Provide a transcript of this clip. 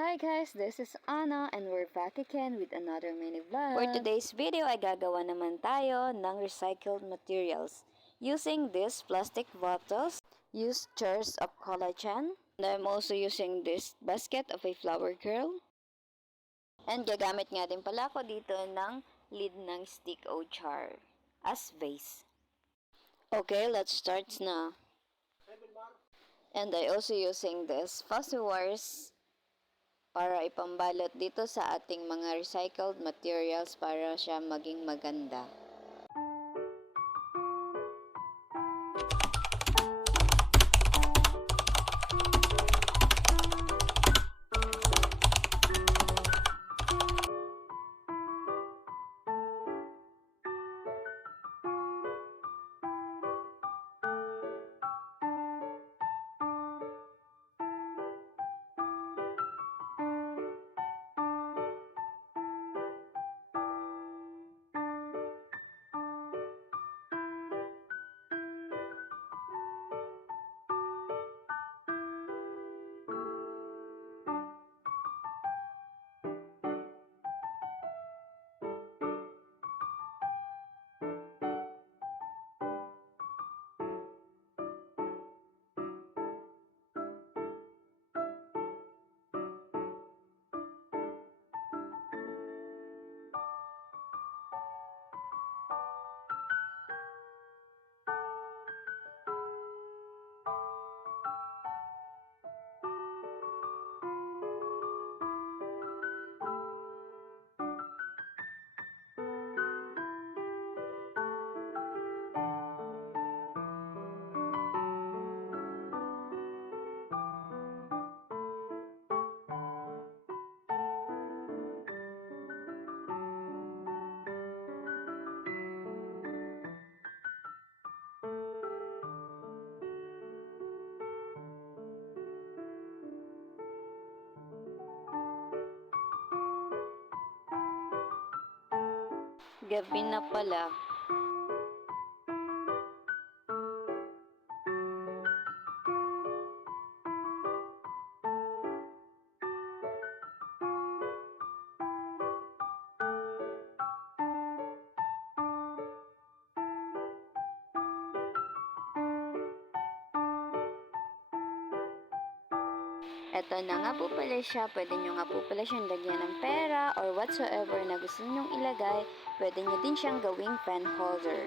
Hi guys, this is Anna and we're back again with another mini vlog. For today's video ay gagawa naman tayo ng recycled materials using these plastic bottles, used jars of collagen, and I'm also using this basket of a flower girl. And gagamit nga din pala ako dito ng lid ng stick o jar as vase. Okay, let's start na. And I also using this fuzzy wires para ipambalot dito sa ating mga recycled materials para siya maging maganda. Gabi na pala. Eto na nga po pala siya. Pwede nyo nga po pala siyang lagyan ng pera or whatsoever na gusto nyong ilagay. Pwede nyo din siyang gawing pen holder.